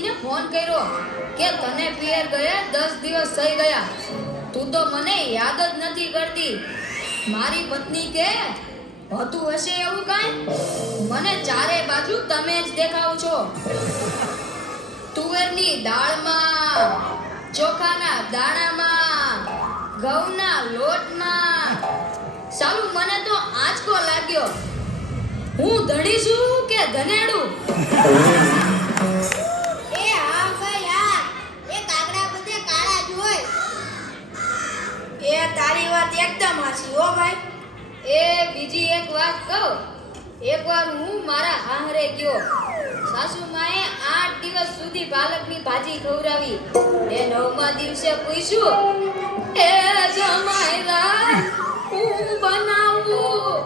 પત્નીને ફોન કર્યો કે તને પિયર ગયા 10 દિવસ થઈ ગયા, તું તો મને યાદ જ નથી કરતી. મારી પત્ની કે હોતું હશે એવું કાંઈ, મને ચારે બાજુ તમે જ દેખાવ છો. તુવેરની દાળમાં, ચોખાના દાણામાં, ઘઉંના લોટમાં. સાલું મને તો આંચકો લાગ્યો. હું ધણી છું કે ધનેડું? એ હા ભાઈ હા, એ કાગડા બધે કાળા જ હોય. એ તારી વાત એકદમ હાચી હો ભાઈ. એ બીજી એક વાત કહું. એકવાર હું મારા હાહરે ગયો. સાસુમાએ 8 દિવસ સુધી પાલકની ભાજી ખવડાવી. એ 9મા દિવસે પૂછ્યું, એ જમાઈરા હું બનાવું?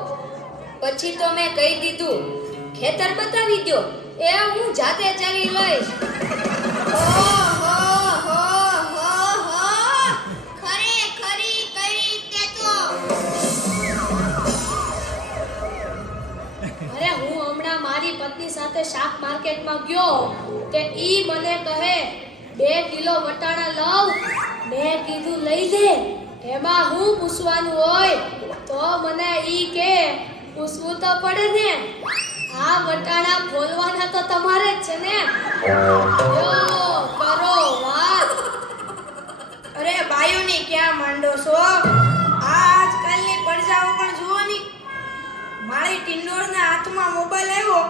પછી તો મેં કહી દીધું, ખેતર બતાવી દો, એ હું જાતે ચાલી લઈશ. ખરેખરી કરી તે તો. અરે હું હમણાં મારી પત્ની સાથે શાક માર્કેટમાં ગયો તે ઈ મને કહે 2 કિલો વટાણા લાવ. મેં કીધું લઈ લે, એમાં હું પૂછવાનું હોય? તો મને ઈ કે પૂછવું તો પડે ને, આ વટાણા બોલવાના તો તમારે જ છે ને. યો કરો વાત. અરે બાયુની ક્યાં માંડો છો? આજકાલની પડજાઓ પણ જુઓ ની. મારી ટિંડોરના હાથમાં મોબાઈલ આવ્યો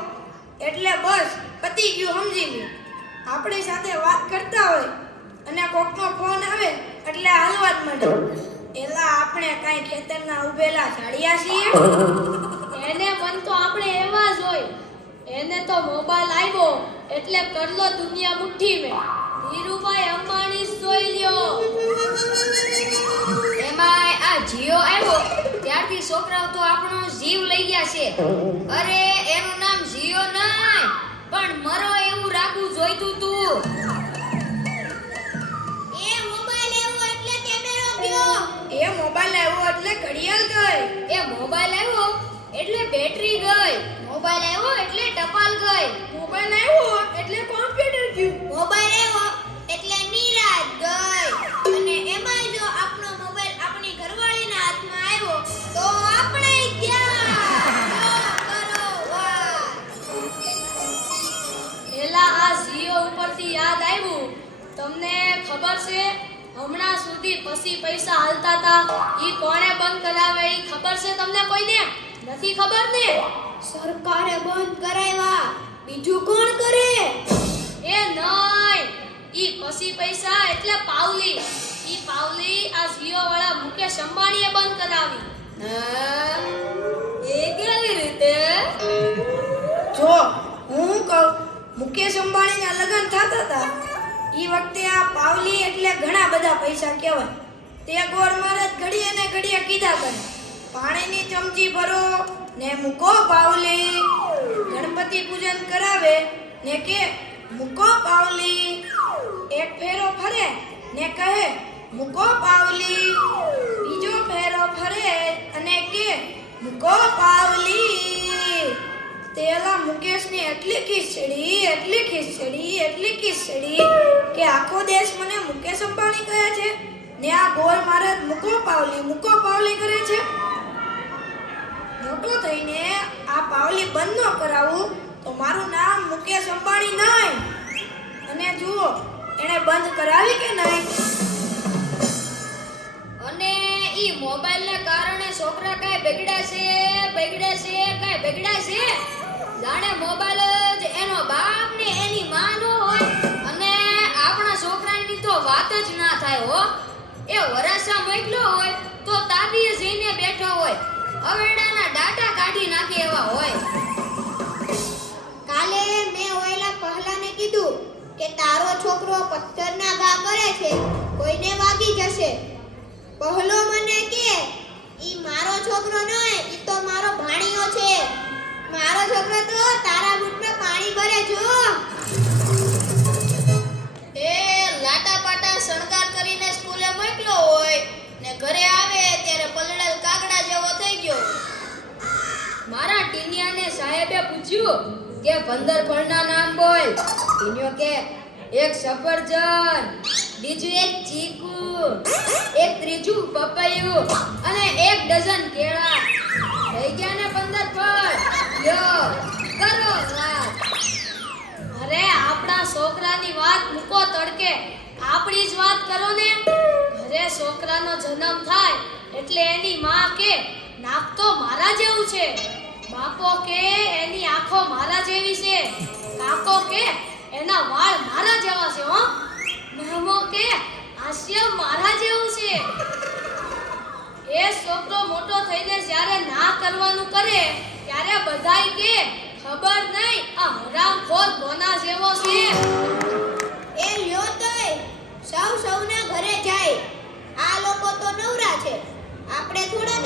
એટલે બસ પતી ગયું, સમજી લ્યો. આપણી સાથે વાત કરતા હોય અને કોકનો ફોન આવે એટલે હાલવા જ માંડે. એલા આપણે કાંઈ ખેતરના ઉભેલા ઝાડિયા છીએ? એને મન તો આપણે એવા જ હોય. એને તો મોબાઈલ આવ્યો એટલે કરલો દુનિયા મુઠ્ઠી મેં. ધીરુભાઈ અંબાણી જોઈ લ્યો. એમાંય આ જીઓ આવ્યો ત્યારથી છોકરાઓ તો આપણો જીવ લઈ ગયા છે. અરે એનું નામ જીઓ નહીં પણ મરો એવું રાખવું જોઈતું તું. એ મોબાઈલ આવ્યો એટલે કેમેરો ગયો. એ મોબાઈલ આવ્યો એટલે ઘડિયાળ ગઈ. એ મોબાઈલ આવ્યો એટલે બેટરી ગઈ. મોબાઈલ આવ્યો એટલે ટપાલ ગઈ. મોબાઈલ આવ્યો એટલે કોમ્પ્યુટર ગયું. મોબાઈલ આવ્યો એટલે નિરાત ગઈ. અને એમાં જો આપણો મોબાઈલ આપણી ઘરવાળીના હાથમાં આવ્યો તો આપણે ગયા. કરો વાત. એલા આ જીઓ ઉપરથી યાદ આવ્યું. તમને ખબર છે હમણાં સુધી પછી પૈસા હાલતા હતા ઈ કોણે બંધ કરાવે ઈ ખબર છે તમને કોઈને? નથી ખબર ને? સરકારે બંધ કરાવ્યા. બીજું કોણ કરે? એ નહીં, ઈ પછી પૈસા એટલે પાવલી. ઈ પાવલી આ જીઓ વાળા મુકેશ અંબાણીએ બંધ કરાવી. હા, એ કેવી રીતે? જો હું કહું, મુકેશ અંબાણીના લગ્ન થતા હતા ઈ વખતે આ પાવલી એટલે ઘણા બધા પૈસા કહેવાય. તે ગોળ મહારાજ ઘડીએ ને ઘડીએ કીધા કરે, પાણીની ચમચી ભરો ને મૂકો પાવલી. ગણપતિ પૂજન કરાવે ને કે મૂકો પાવલી. એક ફેરો ફરે ને કહે મૂકો પાવલી. બીજો ફેરો ફરે અને કે મૂકો પાવલી. તેલા મુકેશની એટલી ખીચડી કે આખો દેશ મને મુકેશ અંબાણી કહે છે ને આ ગોળ મહારાજ મૂકો પાવલી કરે છે. મોટો થઈને આ પાવલી બંધ ન કરાવું તો મારું નામ મુકેશ અંબાણી નહીં. અને જુઓ એણે બંધ કરાવી કે નહીં. અને ઈ મોબાઈલના કારણે છોકરા કાંઈ બગડ્યા છે. જાણે મોબાઈલ જ એનો બાપ ને એની માં નો હોય. અને આપણા છોકરાની તો વાત જ ના થાય હો. એ વરાસા મોકલ્યો હોય તો તાબીએ જઈને બેઠો હોય, અવેડાના ડાટા કાઢી નાખે એવા હોય. કાલે મેં ઓયલા પહેલાને કીધું કે તારો છોકરો પથ્થરના ઘા કરે છે, કોઈને વાગી જશે. પહેલો મને કે ઈ મારો છોકરો નહીં, ઈ તો મારો ભાણિયો છે. મારો છોકરો તો તારા બૂટમાં પાણી ભરે જો. એ લાટા પાટા શણગાર કરીને સ્કૂલે મોકલ્યો હોય ને ઘરે આવે ત્યારે પલળેલ કાગડા જેવો થઈ ગયો. મારા ટીનિયાને સાહેબે પૂછ્યું કે 15 ફળના નામ બોલ. ટીનિયો કે એક સફરજન, બીજું એક ચીકુ, એક ત્રીજું પપૈયું અને 1 ડઝન કેળા. થઈ ગયા ને 15 ફળ. લ્યો કરો વાત. અરે આપણા છોકરાની વાત મૂકો તડકે, આપણી જ વાત કરો ને. ઘરે છોકરાનો જન્મ થાય એટલે એની માં કે નાક તો મારા જેવું છે, બાપો કે એની આંખો મારા જેવી છે, કાકો કે એના વાળ મારા જેવા છે હો, મામો કે હાસ્ય મારા જેવું છે. એ છોકરો મોટો થઈને જ્યારે ના કરવાનું કરે ત્યારે બધાય કે ખબર નહીં આ હરામખોર કોના જેવો છે. એ લ્યો તોય સૌના ઘરે જાય. આ લોકો તો નવરા છે, આપણે થોડા